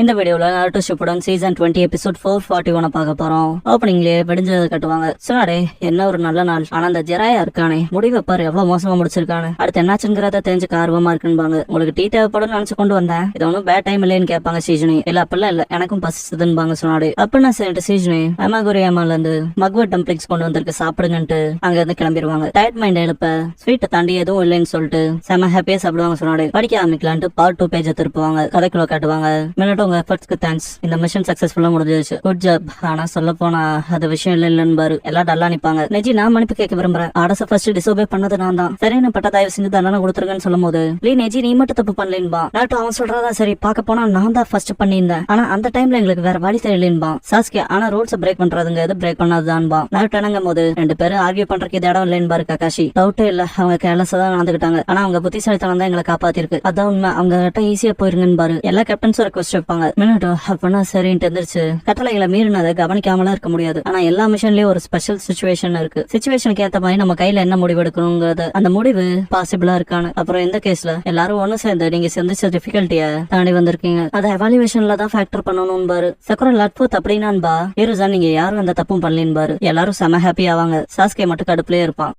இந்த வீடியோல நாருட்டோ Shippuden season 20 episode 441 பார்க்க போறோம். ஓப்பனிங்லயே வெடிஞ்சதை கட்டுவாங்க. சொன்னாடே என்ன ஒரு நல்ல நாள், ஆனா அந்த ஜெராயா இருக்கானே முடிவை பாரு எவ்வளவு மோசமா முடிச்சிருக்கானு, அடுத்து என்னாச்சுங்கிறத தெரிஞ்சுக்க ஆர்வமா இருக்குன்பாங்க. உங்களுக்கு டீ தேவைப்படும் நினைச்சு கொண்டு வந்தேன், இது ஒன்னும் பேட் டைம் இல்லைன்னு கேட்பாங்க சீஜனி. இல்ல அப்பெல்லாம் இல்ல, எனக்கும் பசிச்சதுன்னு சொன்னாடு. அப்படின்னா சரிட்டு சீஜனி அமாகுரியாமால இருந்து மக்வட் டம்ப்ளிங்ஸ் கொண்டு வந்திருக்கு சாப்பிடுங்கன்ட்டு அங்க இருந்து கிளம்பிடுவாங்க. டயட் மைண்ட் எழுப்ப ஸ்வீட்டை தாண்டி எதுவும் இல்லைன்னு சொல்லிட்டு செம ஹாப்பியா சாப்பிடுவாங்க. சொன்னாடு படிக்க ஆரம்பிக்கலான்ட்டு பார்ட் 2 பேஜை திருப்புவாங்க. கதைக்குள்ள காட்டுவாங்க. உங்க எஃபர்ட்ஸ்க்கு தேங்க்ஸ், இந்த மிஷன் சக்சஸ்ஃபுல்லா முடிஞ்சிருச்சு, குட் ஜாப். ஆனா சொல்ல போனா அது விஷயம் இல்லன்னு பாரு, எல்லாம் டல்லா நிப்பாங்க. நெஜி நான் மன்னிப்பு கேட்க விரும்புறேன், ஆர்டர்ஸ் ஃபர்ஸ்ட் டிசோபே பண்ணது நான் தான், சரின்னு பட்ட தயவு செஞ்சு தண்டனை கொடுத்துருங்கன்னு சொல்லும் போது நெஜி நீ மட்டும் தப்பு பண்ணலேன்பா. நாட்டும் அவன் சொல்றதா சரி, பார்க்க போனா நான் தான் ஃபர்ஸ்ட் பண்ணியிருந்தேன், ஆனா அந்த டைம்ல எங்களுக்கு வேற வழி தெரியலேன்பா. சாஸ்கே ஆனா ரூல்ஸ் பிரேக் பண்றதுங்க எது பிரேக் பண்ணாதுதான்பா. நாட்டு என்னங்கும் போது ரெண்டு பேரும் ஆர்கியூ பண்றதுக்கு இது இடம் இல்லைன்னு பாரு ககாஷி. டவுட்டே இல்ல, அவங்க கேர்லஸா தான் நடந்துக்கிட்டாங்க, ஆனா அவங்க புத்திசாலித்தனம் தான் எங்களை காப்பாத்திருக்கு, அதான் உண்மை. அவங்க கிட்ட ஈஸியா போயிருங்கன்னு பாரு. எல்லா கேப்டன்ஸும் ரெக்வஸ்ட் வைப்பாங்க. அப்படின்னா சரின்ட்டு எந்திரிச்சு கட்டளைகளை மீறினதை கவனிக்காமலாம் இருக்க முடியாது. ஆனா எல்லா மிஷன்லயும் ஒரு ஸ்பெஷல் சிச்சுவேஷன் இருக்கு. சிச்சுவேஷனுக்கு ஏத்த மாதிரி நம்ம கையில என்ன முடிவு எடுக்கணுங்கிறது, அந்த முடிவு பாசிபிளா இருக்கானு. அப்புறம் இந்த கேஸ்ல எல்லாரும் ஒண்ணு சேர்ந்து நீங்க சந்திச்ச டிஃபிகல்ட்டிய தாண்டி வந்திருக்கீங்க, அதை எவாலுவேஷன்ல தான் ஃபேக்டர் பண்ணணும் பாரு. சக்கர லட்பூத் அப்படின்னான்பா இருசா நீங்க யாரும் அந்த தப்பும் பண்ணலின்னு பாரு. எல்லாரும் செம ஹாப்பி ஆவாங்க. சாஸ்கே மட்டும் கடுப்புலயே இருப்பான்.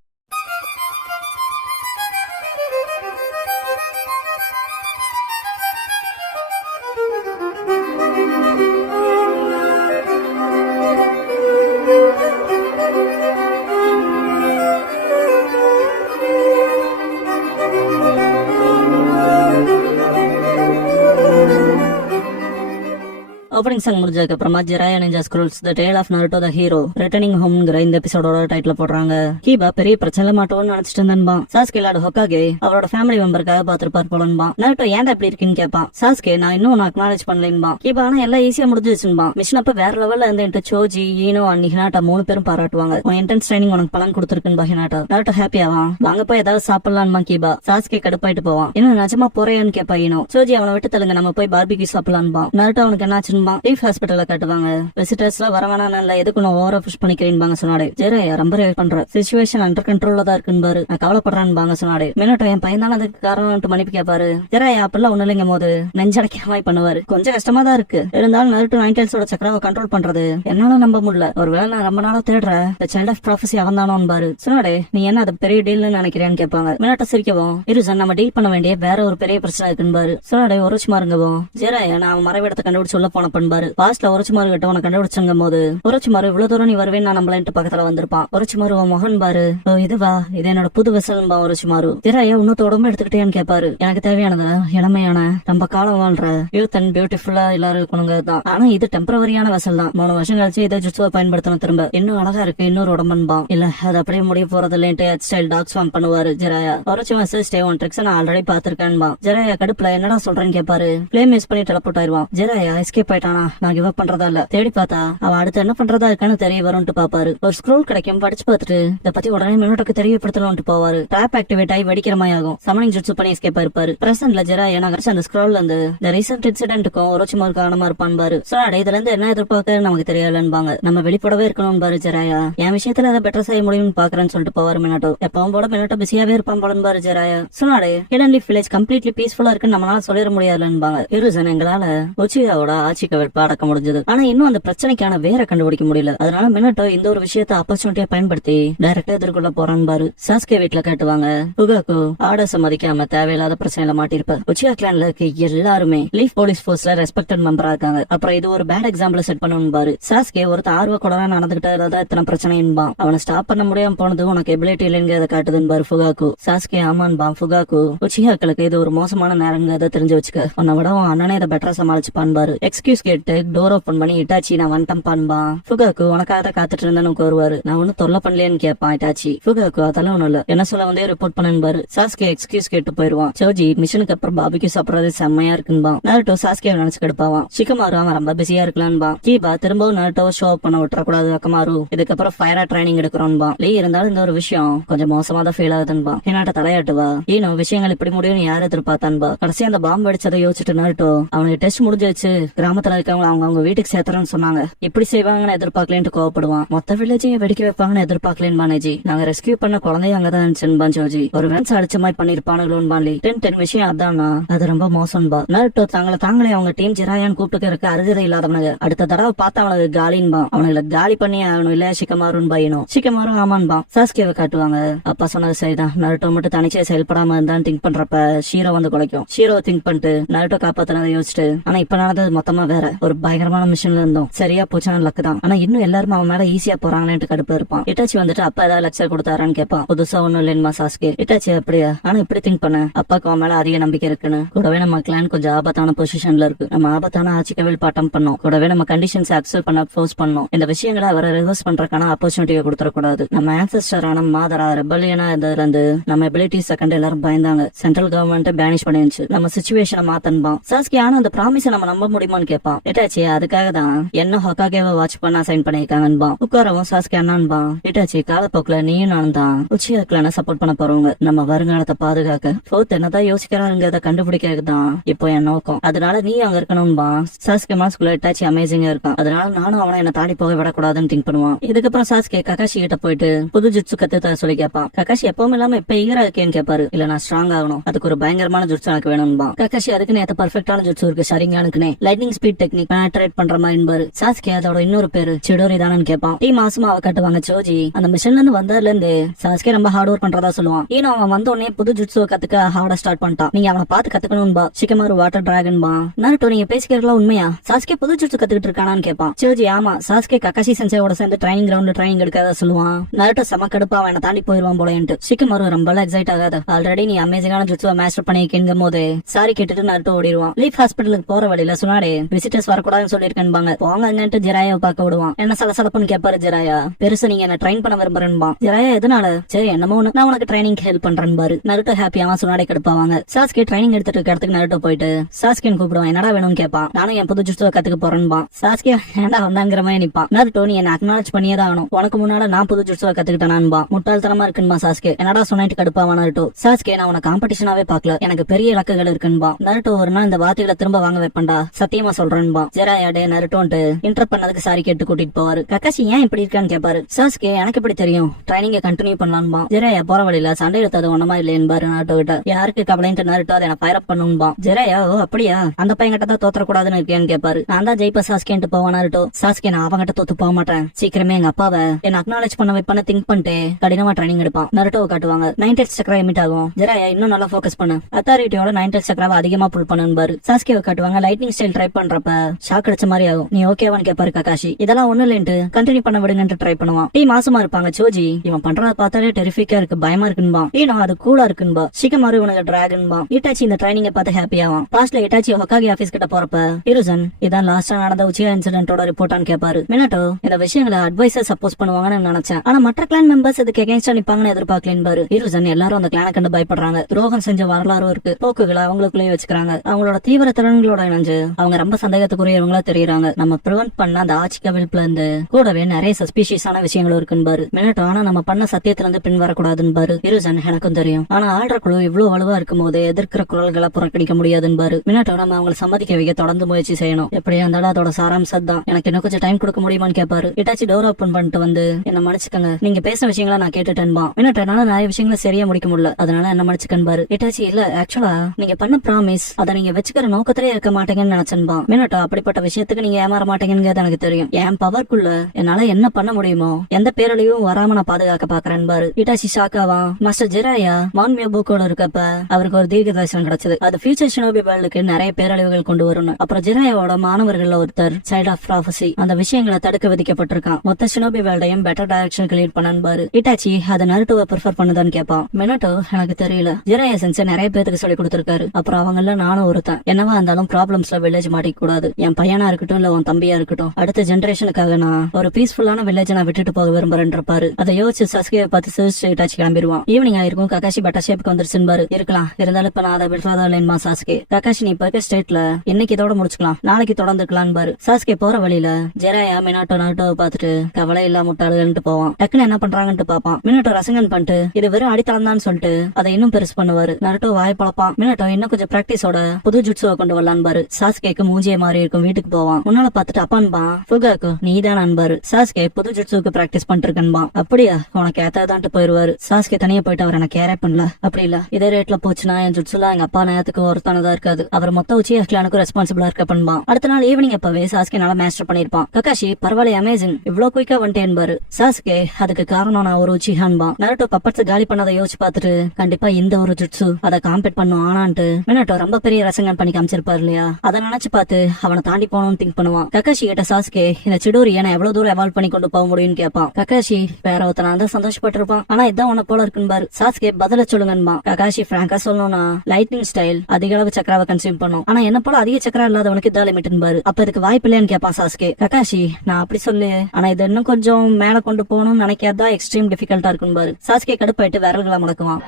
ஓப்பனிங் சாங் முடிஞ்சதுக்கு அப்புறமா Jiraiya ninja scrolls the tale of Naruto the hero returning ஹோம்ங்கற இந்த எபிசோடோட டைட்டில் போடுறாங்க. கீபா பெரிய பிரச்சனை மாட்டோம்னு நினைச்சிட்டு இருந்தான்பா. சாஸ்கே லார்ட் ஹொக்காகே அவரோட ஃபேமிலி மெம்பருக்காக பாத்துருப்பார் போலன்பா. நாருட்டோ ஏன்டா இப்படி இருக்குன்னு கேட்பான். சாஸ்கே நான் இன்னும் அக்னாலேஜ் பண்ணலேன்பா. கீபா ஆனா எல்லாம் ஈஸியா முடிஞ்சிருச்சுன்பா. மிஷன் அப்ப வேற லெவல்ல இருந்துட்டு சோஜி ஈனோ அண்ட் ஹினாட்டா 3 பேரும் பாராட்டுவாங்க. உன் இன்டென்ஸ் ட்ரைனிங் உனக்கு பலன் கொடுத்துருக்குன்னு ஹினாட்டா. நாருட்டோ ஹாப்பியாவான். வாங்க போய் ஏதாவது சாப்பிடலான்பா கீபா. சாஸ்கே கடுப்பாயிட்டு போவான். இன்னும் நிஜமா போறேன்னு கேப்பா ஈனோ. சோஜி அவனை விட்டு தள்ளுங்க, நம்ம போய் பார்பிக்யூ சாப்பிடலான்பா. நாருட்டோ அவனுக்கு என்னாச்சுன்பா. லீஃப் ஹாஸ்பிட்டல்ல காட்டுவாங்க. விசிட்டர்ஸ்ல வரவேணா எதுக்கு நான் ஓவரா புஷ் பண்ணிக்கிறேன்பாங்க சொன்னாடு. ஜெராயா ரொம்ப ரியாக்ட் பண்ற, சிச்சுவேஷன் அண்டர் கண்ட்ரோல்ல தான் இருக்குன்னு நான் கவலைப்படுறான்பாங்க சொன்னாடு. மினட்டோ என் பையன் தானே அதுக்கு காரணம் மன்னிப்பு கேட்பாரு. ஜெராயா அப்பெல்லாம் ஒண்ணு இல்லைங்க போது நெஞ்சடைக்கிற மாதிரி பண்ணுவாரு. கொஞ்சம் கஷ்டமா தான் இருக்கு, இருந்தாலும் நருட்டோ நைன்டெல்ஸோட சக்கராவை கண்ட்ரோல் பண்றது என்னால நம்ப முடியல. ஒருவேளை நான் ரொம்ப நாளா தேடுற சைல்ட் ஆஃப் ப்ராஃபஸி அவன் தானோன்னு பாரு. சொன்னாடு நீ என்ன அது பெரிய டீல்னு நினைக்கிறேன்னு கேட்பாங்க. மினட்டோ சிரிக்கவும் இரு சார் நம்ம டீல் பண்ண வேண்டிய வேற ஒரு பெரிய பிரச்சனை இருக்குன்னு பாரு. சொன்னாடு உரைச்சுமா இருங்கவும். ஜெராயா நான் மறைவிடத்தை கண்டுபிடிச்சு சொல்ல போன பண்பாரு. பாஸ்ட்ல உரைச்சுமாரு கிட்ட உனக்கு கண்டுபிடிச்சங்க போது உரைச்சுமாரு இவ்வளவு தூரம் நீ வருவேன் நான் நம்மளன்ட்டு பக்கத்துல வந்திருப்பான். உரைச்சுமாரு உன் மகன் பாரு, இதுவா இது என்னோட புது வெசல்பா. உரைச்சுமாரு ஜெராயா இன்னொரு உடம்பு எடுத்துக்கிட்டேன்னு கேட்பாரு. எனக்கு தேவையானது இளமையான ரொம்ப காலம் வாழ்ற யூத் அண்ட் பியூட்டிஃபுல்லா எல்லாரும் இருக்கணுங்கிறதுதான். ஆனா இது டெம்பரவரியான வெசல் தான், 3 வருஷம் கழிச்சு இதை ஜுட்சுவா பயன்படுத்தணும். திரும்ப இன்னும் அழகா இருக்கு இன்னொரு உடம்பன்பா. இல்ல அது அப்படியே முடிய போறது இல்லைன்ட்டு ஸ்டைல் டாக் ஸ்வாம் பண்ணுவாரு ஜெராயா. உரைச்சுமா ஸ்டே ஒன் ட்ரிக்ஸ் நான் ஆல்ரெடி பாத்திருக்கேன்பா. ஜெராயா கடுப்புல என்னடா சொல்றேன்னு கேட்பாரு. பிளேம் யூஸ் பண்ணி டெலபோர்ட் ஆயிருவான். ஜெராயா எஸ்கேப் ஆயிட்டானா, நான் கிவ் அப் பண்றதா இல்ல, தேடி பார்த்தா அவன் அடுத்து என்ன பண்றதா இருக்கான்னு தெரிய வரும்னு பாப்பாரு. ஒரு ஸ்க்ரோல் கிடைக்கும், படிச்சு பார்த்துட்டு இதை பத்தி உடனே மினோட்டோக்கு தெரியப்படுத்தணும்னு போவாரு. ட்ராப் ஆக்டிவேட் ஆகி வெடிக்கிற மாதிரி ஆகும். சமனிங் ஜுட்சு பண்ணி எஸ்கேப் இருப்பாரு. பிரசன்ட்ல ஜெராயா நகர்ச்சி அந்த ஸ்க்ரோல்ல இருந்து இந்த ரீசென்ட் இன்சிடென்ட்டுக்கும் உரோச்சிமாரு காரணமா இருப்பான் பாரு. சொன்னாடே இதுல இருந்து என்ன எதிர்பார்க்க நமக்கு தெரியலன்பாங்க. நம்ம வெளிப்படவே இருக்கணும் பாரு ஜெராயா. என் விஷயத்துல அதை பெட்டர் செய்ய முடியும்னு பாக்குறேன்னு சொல்லிட்டு போவாரு மினோட்டோ. எப்பவும் போல மினோட்டோ பிஸியாவே இருப்பான் போல பாரு ஜெராயா. சொன்னாடே ஹிடன் லீஃப் வில்லேஜ் கம்ப்ளீட்லி பீஸ்ஃபுல்லா இருக்குன்னு நம்மளால சொல்லிட முடியாதுன்பாங்க. இருசன் எங்களால உச்சியாவோட ஆட்சி கவிழ்ப்பு அடக்க முடிஞ்சது, ஆனா இன்னும் அந்த பிரச்சனைக்கான வேற கண்டுபிடிக்க முடியல. அதனால மினட்டோ இந்த ஒரு விஷயத்த ஆப்பர்ச்சுனிட்டியா பயன்படுத்தி டைரக்டா எதிர்கொள்ள போறான் பாரு. சாஸ்கே வீட்டுல காட்டுவாங்க. புகாக்கு ஆர்டர்ஸ் மதிக்காம தேவையில்லாத பிரச்சனையில மாட்டிருப்ப. உச்சியா கிளான்ல இருக்க எல்லாருமே லீஃப் போலீஸ் போர்ஸ்ல ரெஸ்பெக்டட் மெம்பரா இருக்காங்க. அப்புறம் இது ஒரு பேட் எக்ஸாம்பிள் செட் பண்ணணும் பாரு. சாஸ்கே ஒருத்த ஆர்வ கொடரா நடந்துகிட்டதான் இத்தனை பிரச்சனைன்பா. அவனை ஸ்டாப் பண்ண முடியாம போனது உனக்கு எபிலிட்டி இல்லைங்கிறத காட்டுதுன்னு பாரு புகாக்கு. சாஸ்கே ஆமான்பா. புகாக்கு உச்சியாக்களுக்கு இது ஒரு மோசமான நேரங்கிறத தெரிஞ்சு வச்சுக்க, உன்னை விட உன் அண்ணனே இதை பெட்டரா சமாளிச்சுப்பான் பாரு. எக்ஸ்கியூஸ் கேட்டு டோர் ஓபன் பண்ணி இட்டாச்சி நான் வந்துட்டேன் பான்பா. புகாக்கு உனக்காக காத்துட்டு இருந்தேன்னு வருவாரு. நான் ஒன்னும் தொல்லை பண்ணலையேன்னு கேட்பான் இட்டாச்சி. புகாக்கு அதெல்லாம் ஒண்ணும் இல்ல, என்ன சொல்ல வந்து ரிப்போர்ட் பண்ணுபாரு. சாஸ்கே எக்ஸ்கியூஸ் கேட்டு போயிருவான். சோஜி மிஷனுக்கு அப்புறம் பாபிக்கு சாப்பிடறது செம்மையா இருக்குன்பா. நாருட்டோ சாஸ்கே நினைச்சு கெடுப்பாவான். ஷிகமாரு அவன் ரொம்ப பிஸியா இருக்கலான்பா. கீபா திரும்பவும் நாருட்டோ ஷோ பண்ண விட்டுறக்கூடாது அக்கமாரு, இதுக்கப்புறம் ஃபயரா ட்ரைனிங் எடுக்கிறோன்பா. லீ இருந்தாலும் இந்த ஒரு விஷயம் கொஞ்சம் மோசமா தான் ஃபீல் ஆகுதுன்பா. ஹினாட்டா தலையாட்டுவா. இன்னும் விஷயங்கள் இப்படி முடியும்னு யார் எதிர்பார்த்தான்பா. கடைசி அந்த பாம்பு வெடிச்சதை யோசிச்சுட்டு நாருட்டோ அவனுக்கு டெஸ்ட் முடிஞ்சிருச்சு, கிராமத்துல இருக்கவங்க அவங்க வீட்டுக்கு சேர்த்துறேன்னு சொன்னாங்க. இப்படி செய்வாங்கன்னு எதிர்பார்க்கலன்னு கோவப்படுவான். மொத்த வில்லேஜையும் வெடிக்க வைப்பாங்கன்னு எதிர்பார்க்கலன்னு பானேஜி. நாங்க ரெஸ்கியூ பண்ண குழந்தைய அங்கதான் இருந்துச்சுன்னு ஜோஜி. ஒரு வேன்ஸ் அடிச்ச மாதிரி பண்ணிருப்பானுங்களோன்னு பான்லி. 10 விஷயம் அதான்னா அது ரொம்ப மோசம்பா. நருட்டோ தாங்களே அவங்க டீம் ஜிராயான்னு கூப்பிட்டுக்க அருகதை இல்லாதவனுங்க. அடுத்த தடவை பார்த்தா அவனுக்கு காலின்பா. அவனுங்களை காலி பண்ணி அவனு இல்ல சிக்கமாருன்னு பையனும். சிக்கமாரும் ஆமான்பா. சாஸ்கேவை காட்டுவாங்க. அப்பா சொன்னது சரிதான். நருட்டோ மட்டும் தனிச்சே செயல்படாம இருந்தான்னு திங்க் பண்றப்ப ஷீரோ வந்து குலைக்கும். ஷீரோ திங்க் பண்ணிட்டு நருட்டோ காப்பாத்தினதை யோசிச்சுட்டு, ஆனா இப்ப நடந்தது மொத்தமா வேற ஒரு பயங்கரமான மிஷன்ல இருந்தோம். சரியா போச்சுன்னா லக்கு தான். ஆனா இன்னும் எல்லாரும் அவன் மேல ஈஸியா போறாங்கன்னு கடுப்புல இருப்பான். இட்டாச்சி வந்துட்டு அப்பா ஏதாவது லெக்சர் கொடுத்தாரான்னு கேட்பான். புதுசா ஒண்ணும் இல்லைன்மா சாஸ்கே. இட்டாச்சி அப்படியா? ஆனா இப்படி திங்க் பண்ண அப்பாக்கு அவன் மேல அதிக நம்பிக்கை இருக்குன்னு. கூடவே நம்ம கிளான் கொஞ்சம் ஆபத்தான பொசிஷன்ல இருக்கு. நம்ம ஆபத்தான ஆட்சி கவில் பாட்டம் பண்ணோம். கூடவே நம்ம கண்டிஷன்ஸ் அக்செப்ட் பண்ண ஃபோர்ஸ் பண்ணோம். இந்த விஷயங்களை அவரை ரிவர்ஸ் பண்றதுக்கான ஆப்பர்ச்சுனிட்டியை கொடுத்துடக்கூடாது. நம்ம ஆன்செஸ்டரான மாதரா ரெபல்லியனா இருந்ததுல இருந்து நம்ம எபிலிட்டிஸ் செகண்ட் எல்லாரும் பயந்தாங்க. சென்ட்ரல் கவர்மெண்ட் பேனிஷ் பண்ணிருச்சு. நம்ம சிச்சுவேஷனை மாத்தன்பான் சாஸ்கே. ஆனா அந்த ப்ராமிஸை நம்ம நம்ப முடியுமான்னு கேட்பான். இட்டாச்சி அதுக்காக தான் என்ன ஹொக்காகேவை வாட்ச் பண்ண சைன் பண்ணிருக்காங்கன்பா. உட்காரவும் சாஸ்கே அண்ணான்பா. இட்டாச்சி காலப்போக்குல நீயும் நானும் தான் உச்சியாக்கலான சப்போர்ட் பண்ண போறவங்க. நம்ம வருங்காலத்தை பாதுகாக்க ஃபோர்த் என்னதான் யோசிக்கிறாருங்கிறத கண்டுபிடிக்கிறது தான் இப்போ என் நோக்கம். அதனால நீ அங்க இருக்கணும்பா. சாஸ்கே மனசுக்குள்ள இட்டாச்சி அமேசிங்கா இருக்கான். அதனால நானும் அவனை என்ன தாண்டி போக விடக்கூடாதுன்னு திங்க் பண்ணுவான். இதுக்கப்புறம் சாஸ்கே ககாஷி கிட்ட போயிட்டு புது ஜுட்சு கத்து சொல்லி கேட்பான். ககாஷி எப்பவும் இல்லாம இப்ப ஈகரா இருக்கேன்னு கேட்பாரு. இல்ல நான் ஸ்ட்ராங் ஆகணும், அதுக்கு ஒரு பயங்கரமான ஜுட்சு எனக்கு வேணும்பா. ககாஷி அதுக்கு நேத்து பர்ஃபெக்டான ஜுட்சு இருக்கு ஷரிங்கானுக்குனே. லைட்னிங் ஸ்பீட் டெக்னிக் பெனட்ரேட் பண்ற மாதிரி. சாஸ்கே அதோட இன்னொரு பேரு சிடோரி தானு கேட்பான். டீ மாசமா அவ காட்டுவாங்க சோஜி. அந்த மிஷன்ல இருந்து வந்ததுல இருந்து சாஸ்கே ரொம்ப ஹார்ட் ஒர்க் பண்றதா சொல்லுவான். ஏன்னா அவன் வந்த உடனே புது ஜுட்சுவை கத்துக்க ஹார்டா ஸ்டார்ட் பண்ணிட்டான். நீங்க அவனை பார்த்து கத்துக்கணும்பா. சிக்கமாரு வாட்டர் டிராகன் பா. நருட்டோ நீங்க பேசிக்கிறதுலாம் உண்மையா? சாஸ்கே புது ஜுட்சு கத்துக்கிட்டு இருக்கானான்னு கேட்பான். சோஜி ஆமா, சாஸ்கே ககாஷி சென்சையோட சேர்ந்து ட்ரைனிங் கிரவுண்ட்ல ட்ரைனிங் எடுக்காத சொல்லுவான். நருட்டோ செம கடுப்பா அவனை தாண்டி போயிருவான் போலன்ட்டு. சிக்கமாரு ரொம்ப எக்ஸைட் ஆகாத. ஆல்ரெடி நீ அமேசிங்கான ஜுட்சுவை மாஸ்டர் பண்ணிருக்கேங்கும் போது சாரி கேட்டுட்டு நருட்டோ ஓடிடுவான். லீஃப் ஹாஸ்பிட்டலுக்கு போற வழியில சொன்னாடே விசிட்டர்ஸ் வரக்கூடாதுன்னு சொல்லிருக்கேன்பாங்க. போங்கன்ட்டு ஜெராயாவை பார்க்க விடுவான். என்ன சலசலப்புன்னு கேட்பாரு ஜெராயா. பெருசு நீங்க என்ன ட்ரைன் பண்ண விரும்புறேன்பா. ஜெராயா எதனால? சரி என்னமோ நான் உனக்கு ட்ரைனிங் ஹெல்ப் பண்றேன் பாரு. நருட்டோ ஹாப்பியாவா சொன்னாடே கடுப்பாவாங்க. சாஸ்கே ட்ரைனிங் எடுத்துட்டு இருக்க இடத்துக்கு நருட்டோ போயிட்டு சாஸ்கேன்னு கூப்பிடுவான். என்னடா வேணும்னு கேட்பான். நானும் என் புது ஜுட்சுவை கத்துக்க போறேன்பா. சாஸ்கே ஏண்டா வந்தாங்கிற மாதிரி நிப்பான். நருட்டோ நீ என்ன அக்னாலஜ் பண்ணியதான் ஆகணும். உனக்கு முன்னால நான் புது ஜுட்சுவை கத்துக்கிட்டேனான்பா. முட்டாள்தனமா இருக்குன்பா சாஸ்கே. என்னடா சொன்னாட்டு கடுப்பாவா நருட்டோ. சாஸ்கே நான் உன காம்படிஷனாவே பாக்கல, எனக்கு பெரிய இலக்குகள் இருக்குன்பா. நருட்டோ ஒரு நாள் இந்த வார்த்தைகளை திரும்ப வாங்க வைப்பண்டா, சத்தியமா சொல்றேன்பா. ஜெராயா டே நருட்டோன்ட்டு இன்டர் பண்ணதுக்கு சாரி கேட்டு கூட்டிட்டு போவாரு. ககாஷி ஏன் இப்படி இருக்கான்னு கேட்பாரு. சாஸ்கே எனக்கு எப்படி தெரியும், ட்ரைனிங்க கண்டினியூ பண்ணலான்பா. ஜெராயா போற வழியில சண்டை எடுத்தது ஒண்ணுமா இல்லையன்பாரு நருட்டோ கிட்ட. யாருக்கு கவலைன்ட்டு நருட்டோ அதை ஃபயர் அப் பண்ணும்பா. ஜெராயா ஓ அப்படியா, அந்த பையன் கிட்ட தான் தோத்தரக்கூடாதுன்னு இருக்கேன்னு கேட்பாரு. நான் தான் ஜெயிப்ப சாஸ்கேன்ட்டு போவான் நருட்டோ. சாஸ்கே நான் அவங்கிட்ட தோத்து போக மாட்டேன், சீக்கிரமே எங்க அப்பாவை என்ன அக்னாலேஜ் பண்ண வைப்பான திங்க் பண்ணிட்டு கடினமா ட்ரைனிங் எடுப்பான். நருட்டோவை காட்டுவாங்க. 9 சக்கரா எமிட் ஆகும். ஜெராயா இன்னும் நல்லா ஃபோக்கஸ் பண்ணு, அத்தாரிட்டியோட 9 சக்கராவை அதிகமா புல் பண்ணுபாரு. சாஸ்கேவை காட்டுவாங்க. லைட்னிங் ஸ்டைல் ட்ரை பண்றப்ப ஷாக் அடிச்ச மாதிரி ஆகும். நீ ஓகேவான்னு கேட்பாரு ககாஷி. இதெல்லாம் ஒண்ணு இல்லைன்ட்டு கண்டினியூ பண்ண விடுங்கன்னு ட்ரை பண்ணுவான். டீ மாசமா இருப்பாங்க சோஜி. இவன் பண்றத பார்த்தாலே டெரிஃபிக்கா இருக்கு, பயமா இருக்குன்பா. ஏன்னா அது கூலா இருக்குன்பா. சிக்கமாரு இவனுக்கு டிராகன்பா. இட்டாச்சி இந்த ட்ரைனிங்க பார்த்து ஹாப்பியாவான். லாஸ்ட்ல இட்டாச்சி ஹொக்காகி ஆபீஸ் கிட்ட போறப்ப ஹிருசன் இதான் லாஸ்டா நடந்த உச்சியா இன்சிடென்ட்டோட ரிப்போர்ட்டான்னு கேட்பாரு. மினட்டோ இந்த விஷயங்களை அட்வைசர் சப்போஸ் பண்ணுவாங்கன்னு நினைச்சேன், ஆனா மற்ற கிளான் மெம்பர்ஸ் இதுக்கு எகென்ஸ்டா நிப்பாங்கன்னு எதிர்பார்க்கலன்பாரு. ஹிருசன் எல்லாரும் அந்த கிளான கண்டு பயப்படுறாங்க. துரோகம் செஞ்ச வரலாறும் இருக்கு. போக்குகளை அவங்களுக்குள்ளேயே வச்சுக்கிறாங்க. அவங்களோட தீவிர திறன்களோட இணைஞ்சு அவங்க ரொம்ப சந்தேகத்துக்குரியவங்களா தெரியுறாங்க. நம்ம பிரிவென்ட் பண்ண அந்த ஆட்சி கவிழ்ப்புல இருந்து கூடவே நிறைய சஸ்பீஷியஸான விஷயங்களும் இருக்குன்பாரு. மினட்டோ ஆனா நம்ம பண்ண சத்தியத்துல இருந்து பின் வரக்கூடாதுன்னு ஹிருசன் எனக்கும் தெரியும், ஆனா ஆள்ற குழு இவ்வளவு வலுவா இருக்கும் போது எதிர்க்கிற குரல்களை புறக்கணிக்க முடியாதுன்னு மினட்டோ நம்ம அவங்களை சம்மதிக்க வைக்க தொடர்ந்து முயற்சி செய்யணும். எப்படியா இருந்தாலும் அதோட சாராம்சம் தான். எனக்கு இன்னும் கொஞ்சம் டைம் கொடுக்க முடியுமான்னு கேட்பாரு. இட்டாச்சி டோர் ஓபன் பண்ணிட்டு வந்து என்ன மன்னிச்சுக்கங்க, நீங்க பேசின விஷயங்களை நான் கேட்டுட்டேன்பா. மினட்டோ என்னால நிறைய விஷயங்களை சரியா முடிக்க முடியல, அதனால என்ன மன்னிச்சுக்கன்பாரு. இட்டாச்சி இல்ல ஆக்சுவலா நீங்க பண்ண ப்ராமிஸ் அதை நீங்க வச்சுக்கிற நோக்கத்திலே இருக்க மாட்டேங்கன்னு நினைச்சன்பா. மினட்டோ அப்படிப்பட்ட விஷயத்துக்கு நீங்க ஏமாற மாட்டேங்கிறது எனக்கு தெரியும். என் பவர்க்குள்ள என்னால என்ன பண்ண முடியுமோ எந்த பேரலையும் வராம நான் பாதுகாக்க பாக்குறேன்பாரு. இட்டாச்சி ஷாக்காவா. மாஸ்டர் ஜெராயா மான்மியோ புக்கோட இருக்கப்ப அவருக்கு ஒரு தீர்க்க தரிசனம் கிடைச்சது. அது ஃபியூச்சர் ஷினோபி வேர்ல்டுக்கு நிறைய பேரழிவுகள் கொண்டு வரும். அப்புறம் ஜெராயாவோட மாணவர்கள்ல ஒருத்தர் சைல்ட் ஆஃப் ப்ராஃபசி அந்த விஷயங்களை தடுக்க விதிக்கப்பட்டிருக்கான். மொத்த ஷினோபி வேர்ல்டையும் பெட்டர் டைரக்ஷனுக்கு லீட் பண்ணன்பாரு. இட்டாச்சி அதை நருட்டோவை ப்ரிஃபர் பண்ணுதான்னு கேட்பான். மினட்டோ எனக்கு தெரியல, ஜெராயா சென்சை நிறைய பேருக்கு சொல்லி கொடுத்திருக்காரு, அப்புறம் அவங்கள நானும் ஒருத்தன். என்னவா இருந்தாலும் ப்ராப்ளம்ஸ்ல வில்லேஜ் மாட்டிக்க கூடாது. என் பையனா இருக்கட்டும் இல்ல உன் தம்பியா இருக்கட்டும், அடுத்த ஜெனரேஷனுக்காக நான் ஒரு பீஸ்ஃபுல்லான வில்லேஜ் நான் விட்டுட்டு போக விரும்புறேன்றாரு. அதை யோசிச்சு சஸ்கேவை பார்த்து சிரிச்சு இட்டாச்சி கிளம்பிடுவான். ஈவினிங் ஆயிருக்கும். ககாஷி பட்டா ஷேப்புக்கு வந்துருச்சுன்னு இருக்கலாம், இருந்தாலும் இப்ப நான் அதை விடுறதா இல்லைன்மா சாஸ்கே. ககாஷி நீ இப்ப ஸ்டேட்ல இன்னைக்கு இதோட முடிச்சுக்கலாம், நாளைக்கு தொடர்ந்துக்கலாம் பாரு. சாஸ்கே போற வழியில ஜெராயா மினாட்டோ நருட்டோவை பார்த்துட்டு கவலை இல்ல முட்டாளுகள்ட்டு போவான். டக்குன்னு என்ன பண்றாங்கன்னு பாப்பான். மினாட்டோ ரசங்கன் பண்ணிட்டு இது வெறும் அடித்தளம் தான் சொல்லிட்டு அதை இன்னும் பெருசு பண்ணுவாரு. நருட்டோ வாய் பழப்பான். மினாட்டோ இன்னும் கொஞ்சம் பிராக்டிஸோட புது ஜுட்சுவை கொண்டு வரலான்னு பாரு. சாஸ்கேக்கு மூஞ்சியை மாதிரி இருக்கும் வீட்டுக்கு போவான். முன்னால பாத்துட்டு அப்பான்பா ஃபுகாக்கு நீதான் அன்பாரு. சாஸ்கே புது ஜுட்ஸுக்கு பிராக்டிஸ் பண்ணிட்டு இருக்கன்பா. அப்படியா உனக்கு ஏத்தாதான்ட்டு போயிருவாரு. சாஸ்கே தனியா போயிட்டு அவர் எனக்கு கேரே பண்ணல. அப்படி இல்ல இதே ரேட்ல போச்சுன்னா என் ஜுட்ஸுல எங்க அப்பா நேரத்துக்கு ஒருத்தானதா இருக்காது. அவர் மொத்த உச்சி கிளானுக்கு ரெஸ்பான்சிபிளா இருக்க பண்ணுவா. அடுத்த நாள் ஈவினிங் அப்பவே சாஸ்கே நல்லா மாஸ்டர் பண்ணிருப்பான். ககாஷி பரவாயில்ல அமேசிங் இவ்வளவு குயிக்கா வந்துட்டேன்பாரு. சாஸ்கே அதுக்கு காரணம் நான் ஒரு உச்சிஹான்பா. நருட்டோ பப்பட்ஸ் காலி பண்ணதை யோசிச்சு பாத்துட்டு கண்டிப்பா இந்த ஒரு ஜுட்ஸு அதை காம்பேட் பண்ணும் ஆனான்ட்டு மினட்டோ ரொம்ப பெரிய ரசங்கன் பண்ணி காமிச்சிருப்பாரு இல்லையா. அதை நினைச்சு பார்த்து அவனை தாண்டி போகணும்னு திங்க் பண்ணுவான். ககாஷி கிட்ட சாஸ்கே இந்த சிடோரி ஏன்னா எவ்வளவு தூரம் எவால்வ் பண்ணி கொண்டு போக முடியும்னு கேட்பான். ககாஷி வேற ஒருத்தன வந்து சந்தோஷப்பட்டு இருப்பான். ஆனா இதான் உன போல இருக்குன்னு பாரு. சாஸ்கே பதில சொல்லுங்கன்பா. ககாஷி பிராங்கா சொல்லணும்னா லைட்னிங் ஸ்டைல் அதிக அளவு சக்கராவை கன்சியூம் பண்ணும். ஆனா என்ன போல அதிக சக்கரா இல்லாதவனுக்கு இதான் லிமிட்னு பாரு. அப்ப இதுக்கு வாய்ப்பு இல்லையான்னு கேட்பான் சாஸ்கே. ககாஷி நான் அப்படி சொல்லு ஆனா இது இன்னும் கொஞ்சம் மேல கொண்டு போகணும்னு நினைக்காதான் எக்ஸ்ட்ரீம் டிஃபிகல்ட்டா இருக்குன்னு பாரு. சாஸ்கே கடுப்பாயிட்டு விரல்களை முடக்குவான்.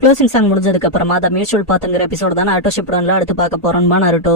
க்ளோசிங் சாங் முடிஞ்சதுக்கு அப்புறமா த மியூச்சுவல் பாத்துங்கிற எபிசோட் தானே ஆட்டோ ஷிப்டான்ல அடுத்து பார்க்க போறோம்னு நருட்டோ.